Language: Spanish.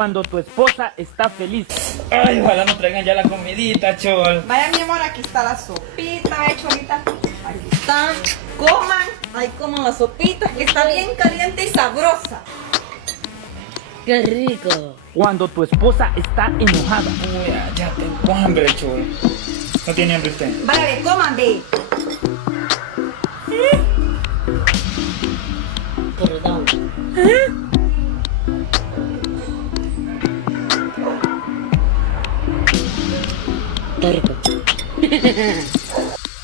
Cuando tu esposa está feliz. Ay, ojalá nos traigan ya la comidita, chol. Vaya mi amor, aquí está la sopita hecha ahorita. Ahí está. Coman. Ahí coman la sopita que está bien caliente y sabrosa. ¡Qué rico! Cuando tu esposa está enojada. Uy, ya tengo hambre, chol. ¿No tiene hambre usted? Vaya, ve, coman, ve. Perdón. Qué rico.